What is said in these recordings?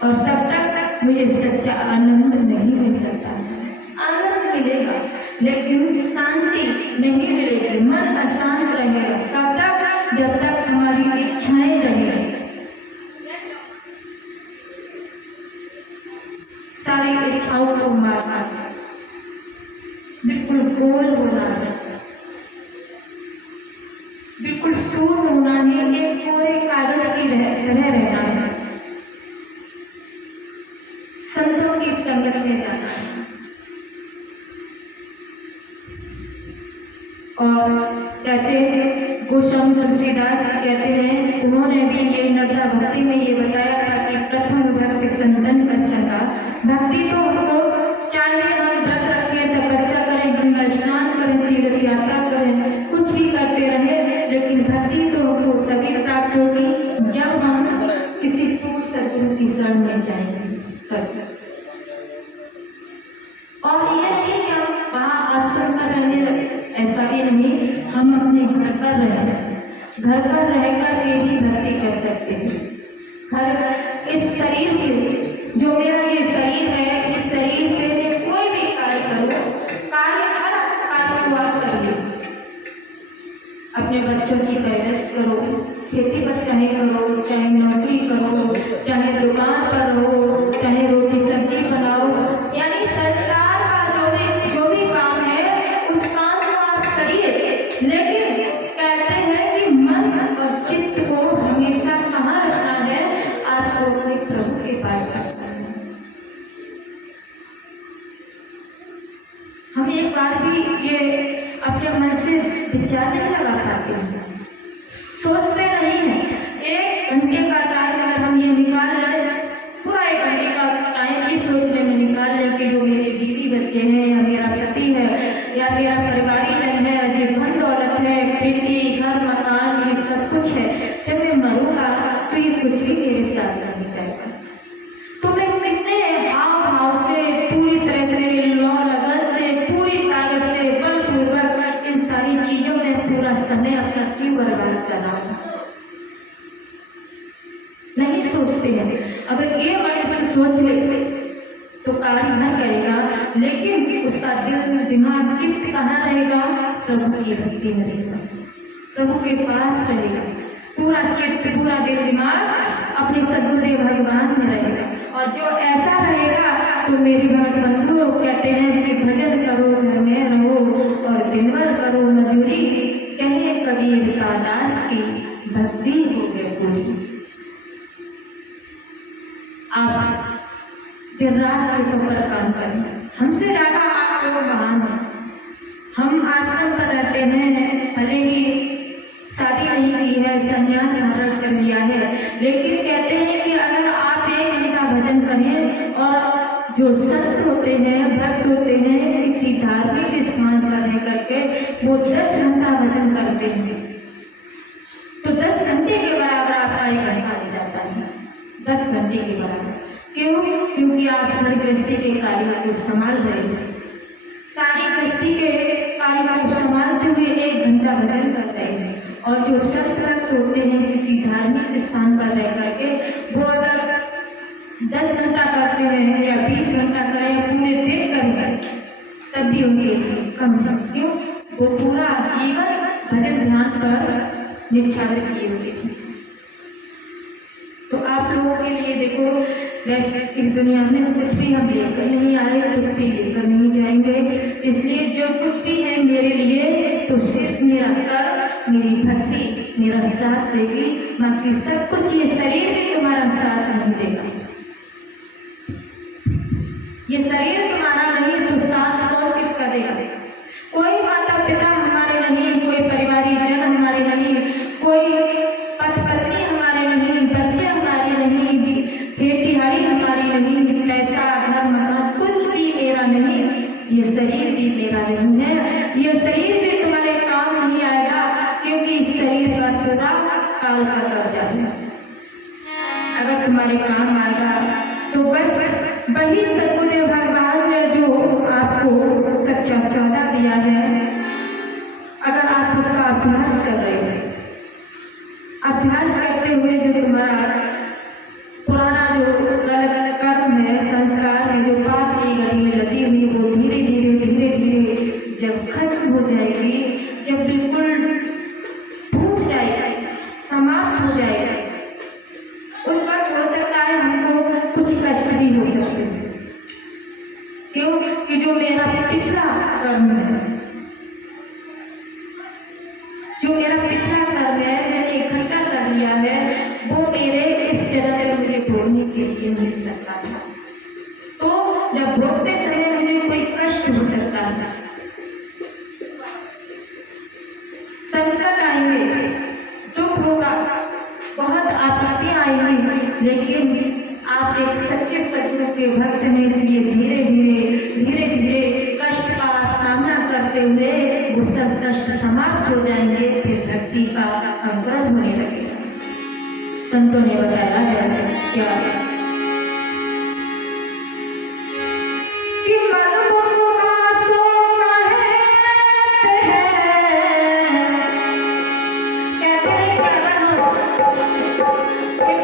और तब तक मुझे सच्चा आनंद नहीं मिल सकता। आनंद मिलेगा लेकिन शांति नहीं मिलेगी, मन अशांत रहेगा। तब तक जब तक हमारी इच्छाएं रहेंगी, सारी इच्छाओं को मारना, बिल्कुल गोल होना है, बिल्कुल शून्य होना है, एक कोरे कागज की तरह रहना है, संतों की संगत में जाना है। और कहते हैं गोस्वामी तुलसीदास कहते हैं, उन्होंने भी ये नगरा भक्ति में ये बताया था कि प्रथम भक्ति संतन का शंका। भक्ति तो हो, चाहे हम व्रत रखें, तपस्या करें, गंगा स्नान करें, तीर्थ यात्रा करें, कुछ भी करते रहे, लेकिन भक्ति तो हमको तभी प्राप्त होगी जब हम किसी पूर्ण सज्जन की शरण में जाएंगे। और ये नहीं कि हम वहाँ आश्रम में रहने लगे, ऐसा भी नहीं, हम अपने घर पर रहें, घर पर रहकर के भी भक्ति कर सकते हैं। हर इस शरीर से, जो मेरा ये शरीर है, इस शरीर से कोई भी कार्य करो, हर कार्य को आप करिए। अपने बच्चों की परवरिश करो, खेती पर चाहे करो, चाहे नौकरी करो, चाहे दुकान पर रहो, चाहे रोटी सब्जी बनाओ, यानी संसार का जो भी काम है उस काम को आप करिए। लेकिन कहते हैं कि मन और चित्त को हमेशा कहाँ रखना है? आपको अपने प्रभु के पास रखना है। हम एक बार भी ये अपने मन से विचार नहीं लगा पाते हैं, सोचते नहीं हैं। 1 घंटे का टाइम अगर हम ये निकाल लें, पूरा 1 घंटे का टाइम ये सोचने में निकाल लें कि जो मेरे बीवी बच्चे हैं, या मेरा पति है, या मेरा पारिवारिक जन है, जो धन दौलत है, खेती, घर, मकान, ये सब कुछ है, जब मैं मरूंगा तो ये कुछ भी मेरे साथ नहीं जाएगा। तो मैं कितने हाव भाव से, पूरी तरह से, लगन से, पूरी ताकत से, बलपूर्वक इन सारी चीजों में पूरा समय अपना क्यों बर्बाद कर रहा हूँ? नहीं सोचते हैं। अगर ये मनुष्य सोच ले तो कार्य न करेगा, लेकिन उसका दिल, दिमाग, चित्त कहाँ रहेगा? प्रभु की भक्ति में रहेगा, प्रभु के पास रहेगा। पूरा चित्त, पूरा दिल, दिमाग अपने सद्गुरुदेव भगवान में रहेगा। और जो ऐसा रहेगा तो मेरे भाई बंधु कहते हैं कि भजन करो, घर में रहो और दिन भर करो मजूरी, कहे कबीर का दास की भक्ति हो गए पूरी। आप दिन रात के तो पर काम करें, हमसे ज्यादा आप लोग महान हैं। हम आश्रम पर रहते हैं, भले ही शादी नहीं की है, संन्यास धारण कर लिया है, लेकिन कहते हैं कि अगर आप 1 घंटा भजन करें, और जो संत होते हैं, भक्त होते हैं, किसी धार्मिक स्थान पर रह करके वो 10 घंटा भजन करते हैं, तो 10 घंटे के बराबर आपका 1 घंटा हो जाता है। 10 घंटे के बराबर। क्यों? क्योंकि आप हर गृहस्थी के कार्य को संभाल रहे हैं, सारी गृहस्थी के कार्य को संभालते हुए 1 घंटा भजन कर रहे हैं। और जो संत भक्त होते हैं, किसी धार्मिक स्थान पर रह करके, वो अगर 10 घंटा करते हैं या 20 घंटा करें या पूरे दिन करें, तब भी उनके लिए कम है। क्यों? वो पूरा जीवन भजन ध्यान पर निछावर किए हुए थे। तो आप लोगों के लिए देखो, वैसे इस दुनिया में कुछ भी हम लेकर नहीं आए, कुछ भी लेकर नहीं जाएंगे, इसलिए जो कुछ भी है मेरे लिए तो सिर्फ मेरा कर्म, मेरी भक्ति मेरा साथ देगी, बाकी सब कुछ ये शरीर भी तुम्हारा साथ नहीं देगा। ये शरीर तुम्हारा नहीं तो साथ कौन किसका देगा? कोई माता पिता हमारे नहीं, कोई परिवारिक जन हमारे नहीं, कोई पति पत्नी हमारे नहीं, बच्चे हमारे नहीं, खेती-बाड़ी हमारी नहीं, पैसा, घर, मकान कुछ भी मेरा नहीं, ये शरीर भी मेरा नहीं है। ये शरीर भी तुम्हारे काम नहीं आएगा, क्योंकि इस शरीर का पूरा काल का कब्जा है। अगर तुम्हारे काम आएगा तो बस वही सद्गुरुदेव भगवान ने जो आपको सच्चा सौदा दिया है, अगर आप उसका अभ्यास कर रहे हो, अभ्यास करते हुए जो तुम्हारा पुराना जो गलत जो मेरा पिछला कर्म है, जो मेरा पिछला कर्म है, मैंने इकट्ठा कर लिया है, वो मेरे इस जन्म में मुझे भोगने के लिए मिल सकता था। तो जब भोगते समय मुझे कोई कष्ट हो सकता था, संकट आएंगे, दुख होगा, बहुत आपत्तियां आएंगी, लेकिन आप एक सच्चे सचमुच के भक्त हैं, इसलिए धीरे धीरे कष्ट का सामना करते हुए वो सब कष्ट समाप्त हो जाएंगे, फिर भक्ति का अंकुरण होने लगेगा। संतों ने बताया है क्या कि मन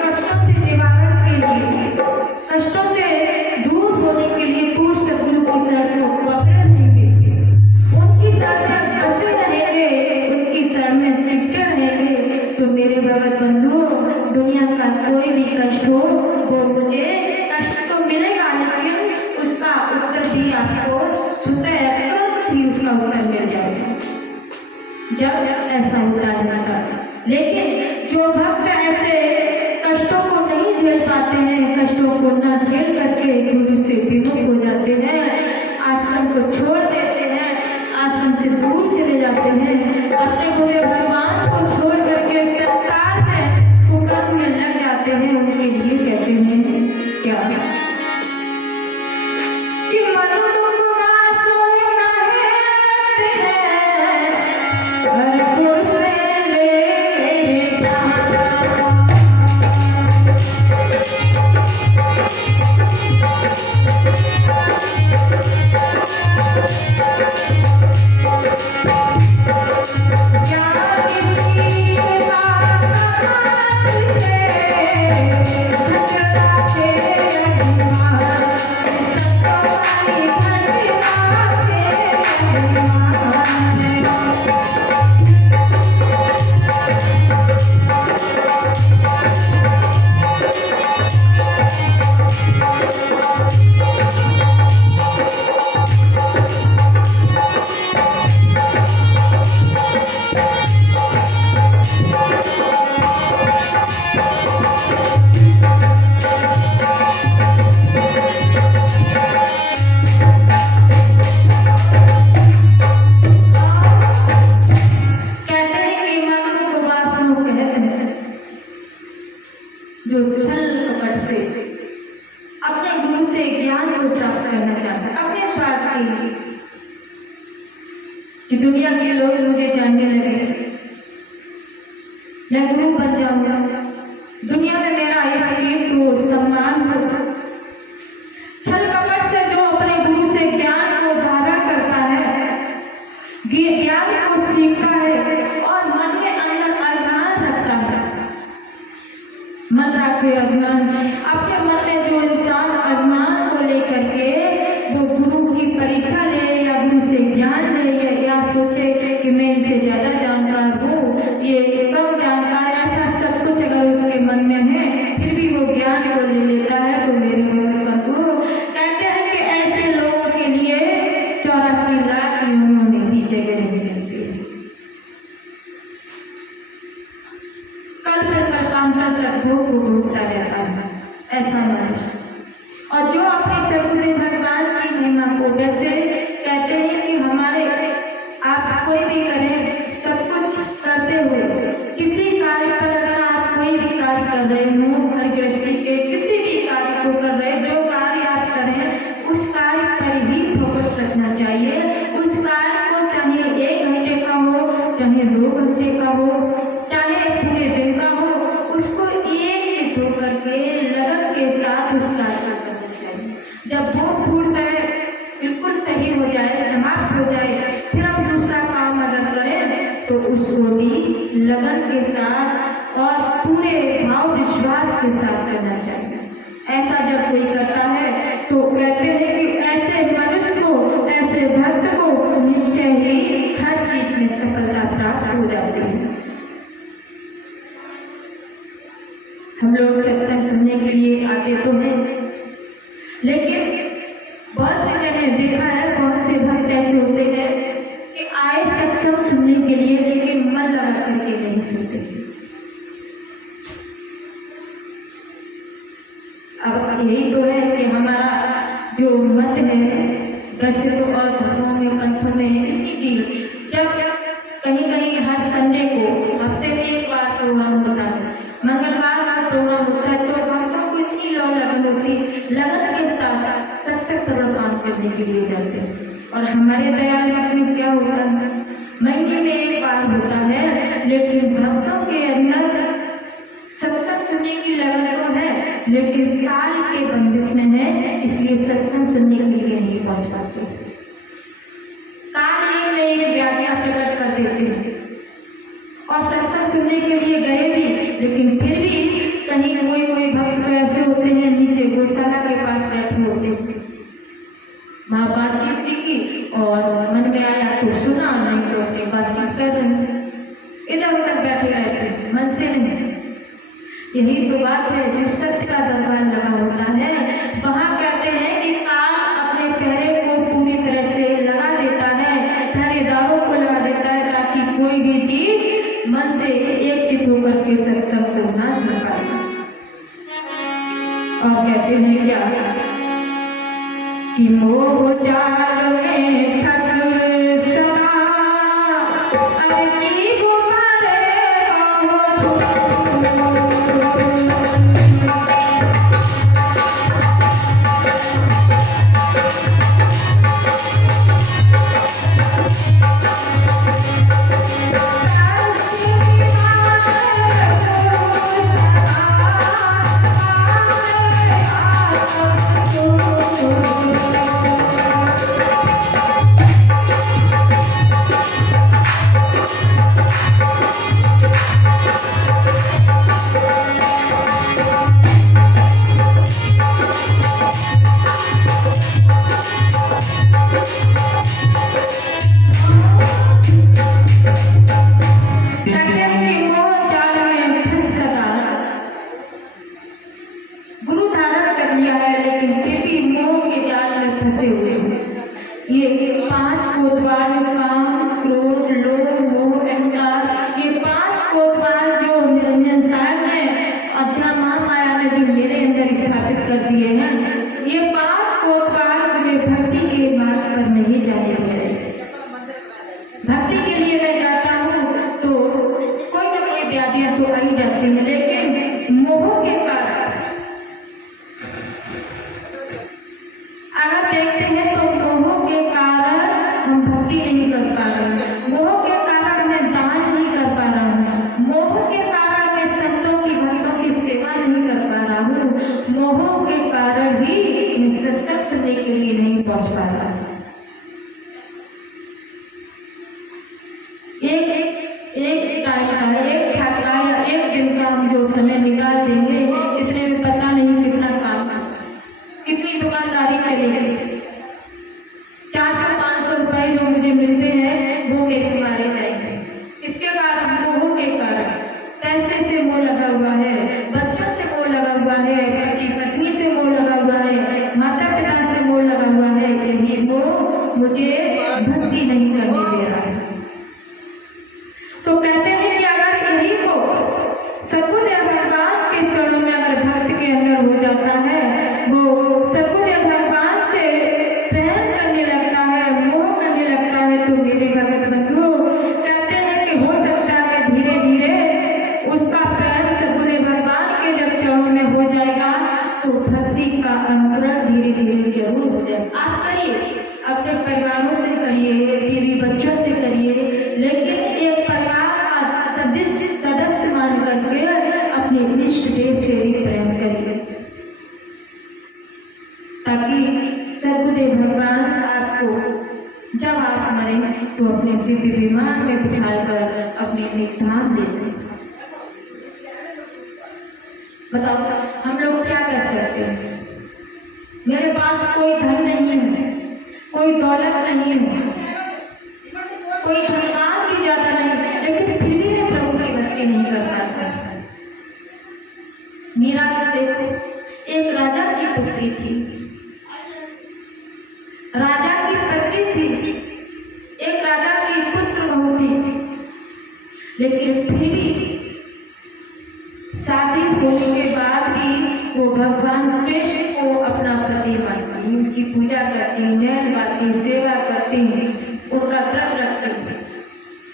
कष्टों से निवारण के लिए, कष्टों से दूर होने के लिए पूर्व शत्रु की शरण को पकड़ेंगे, उनकी शरण में फंसे रहेंगे, उनकी शरण में चिपटे रहेंगे, तो मेरे भगत बंधु दुनिया का कोई भी कष्ट हो वो मुझे कष्ट तो मिलेगा, लेकिन उसका उत्तर भी आपको तुरंत ही उसका उत्तर मिल जाएगा जब ऐसा होता है। लेकिन जो भक्त ऐसे कष्टों को नहीं झेल पाते हैं, कष्टों को ना झेल करके गुरु से विमुख हो जाते हैं, आश्रम को छोड़ देते हैं, आश्रम से दूर चले जाते हैं, अपने पूरे भगवान को छोड़ करके संसार में फुकट में लग जाते हैं, उनके लिए कहते हैं क्या कि जो छल कपट से अपने गुरु से ज्ञान को प्राप्त करना चाहता है, अपने स्वार्थ के लिए कि दुनिया के लोग मुझे जानने लगे, मैं गुरु बन जाऊंगा, दुनिया में मेरा कीर्ति हो, सम्मान हो। छल कपट से जो अपने गुरु से ज्ञान को धारण करता है, ज्ञान को सीखता है और मन में अंदर अभिमान रखता है, मन रखे अभिमान, अपने मन में जो इंसान अभिमान को लेकर के वो गुरु की परीक्षा ले या गुरु से ज्ञान ले या सोचे कि मैं इनसे ज्यादा जानकार हूँ, ये कम जानकार, ऐसा सब कुछ अगर उसके मन में है, फिर भी वो ज्ञान को ले लेता है, तो मेरे बंधु कहते हैं कि ऐसे लोगों के लिए 84 लाख योनियों में भी जगह नहीं मिलती है, कल्पांतर तक भोग भोगता रहता है ऐसा मनुष्य। और जो अपने सद्गुरु भगवान की महिमा को, वैसे कहते हैं कि हमारे आप कोई भी करें, सब कुछ करते हुए किसी कार्य पर अगर आप कोई भी कार्य कर रहे हो, घर गृहस्थी के किसी भी कार्य को कर रहे, जो कार्य आप करें उस कार्य पर ही फोकस रखना चाहिए। उस कार्य को चाहे 1 घंटे का हो, चाहे 2 घंटे का हो, चाहे पूरे दिन का हो, उसको एक चित्त होकर के लगन के साथ उस कार्य को करना चाहिए। जब वो पूर्ण तरह बिल्कुल सही हो जाए, समाप्त हो जाए, फिर हम दूसरा काम अगर करें तो उसको भी लगन के साथ और पूरे भाव विश्वास के साथ करना चाहिए। ऐसा जब कोई करता है तो कहते हैं कि ऐसे मनुष्य को, ऐसे भक्त को निश्चय ही हर चीज में सफलता प्राप्त हो जाती है। हम लोग सत्संग सुनने के लिए आते तो हैं, लेकिन बहुत से जगह देखा है बहुत से भक्त ऐसे होते हैं कि आए सत्संग सुनने के लिए लेकिन मन लगा करके नहीं सुनते। अब यही तो है कि हमारा जो मत है, वैसे तो और धर्मों में पंथों में इतनी की जब कहीं कहीं हर संडे को हफ्ते में एक बार प्रोग्राम होता है, मंगलवार का प्रोग्राम होता है, तो भक्तों को इतनी लगन होती, लगन के साथ सत्संग काम करने के लिए जाते हैं। और हमारे दयाल मत में क्या होता है, महीने में एक बार होता है, लेकिन भक्तों के अंदर सत्संग सुनने की लगन तो है, लेकिन काल के बंदिश में है, इसलिए सत्संग सुनने के लिए नहीं पहुंच पाते। काल में एक व्याख्या प्रकट कर देते हैं और सत्संग सुनने के लिए गए भी, लेकिन फिर भी कहीं कोई भक्त तो ऐसे होते हैं नीचे गौशाला के पास बैठे होते हैं, वहाँ बातचीत भी की और मन में आया तो सुना, नहीं तो अपनी बातचीत कर रहे हैं, इधर उधर बैठे रहते मन से नहीं। यही तो बात है, जो सत्य का दरबार लगा होता है वहाँ कहते हैं कि काल अपने पहरे को पूरी तरह से लगा देता है, पहरेदारों को लगा देता है, ताकि कोई भी जीव मन से एकचित होकर के सत्संग को ना सुन पाए। और कहते हैं क्या कि मोह जाल में फंस सदा अर्जी गुमारे सुनने के लिए नहीं पहुंच पाता। एक टाइम का, एक छात्रा या एक दिन का हम जो समय निकाल देंगे, इतने में पता नहीं कितना काम, कितनी दुकानदारी चलेगी। 400-500 रुपए जो मुझे मिलते हैं वो मेरे मारे जाएंगे। इसके कारण मोह के कारण पैसे से मोह लगा हुआ है, बच्चों से मोह लगा हुआ है, पति पत्नी से मोह लगा हुआ है, माता पिता से मोह लगा हुआ है। यही मोह मुझे भक्ति नहीं करने दे रहा है। तो कहते हैं कि अगर यही मोह सद्गुरुदेव भगवान के चरणों में अगर भक्त के अंदर हो जाता है, वो सद्गुरुदेव भगवान से प्रेम करने लगता है, मोह करने लगता है, तो मेरे भगत बंधु कहते हैं कि हो सकता है धीरे धीरे उसका प्रेम सद्गुरुदेव भगवान के जब चरणों में हो जाएगा तो भक्ति का अंकुरण धीरे धीरे जरूर हो जाएगा। आप करिए, अपने परिवारों से करिए, बीवी बच्चों से करिए, लेकिन एक परिवार का सदस्य मान करके अपने इष्ट देव से भी प्रेम करिए, ताकि सद्गुरुदेव भगवान आपको जब आप मरे तो अपने दिव्य विमान में बिठाकर अपने निज धाम ले जाए। बताओ हम लोग क्या कर सकते हैं? मेरे पास कोई धन नहीं है, कोई दौलत नहीं है, कोई धनवान भी ज्यादा नहीं, लेकिन फिर भी मैं प्रभु की भक्ति नहीं कर पाता। मीरा को देखो, एक राजा की पुत्री थी। राजा की पत्नी थी, एक राजा की पुत्र बहू थी, लेकिन फिर भी शादी होने के बाद भी वो भगवान कृष्ण को अपना पति मानती, उनकी पूजा करती, नैन गाती, सेवा करती, उनका व्रत रखती,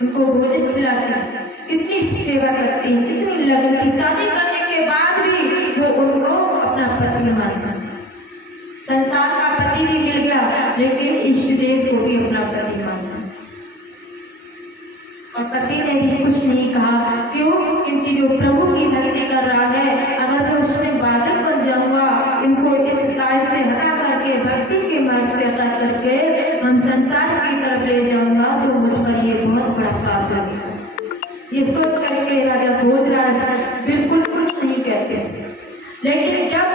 उनको भोजन खिलाती, कितनी सेवा करती, कितनी लगन की। शादी करने के बाद भी वो उनको अपना पति मानता। संसार का पति भी मिल गया, लेकिन इष्ट देव को भी अपना पति मानता। और पति ने भी कुछ नहीं कहा, क्यों? क्योंकि जो प्रभु की भक्ति कर रहा है, अगर मैं उसमें बाधक बन जाऊंगा, इनको इस राय से हटा करके, भक्ति के मार्ग से हटा करके हम संसार की तरफ ले जाऊंगा, तो मुझ पर ये बहुत बड़ा पाप लगेगा। ये सोच करके राजा भोजराज बिल्कुल कुछ नहीं कहते। लेकिन जब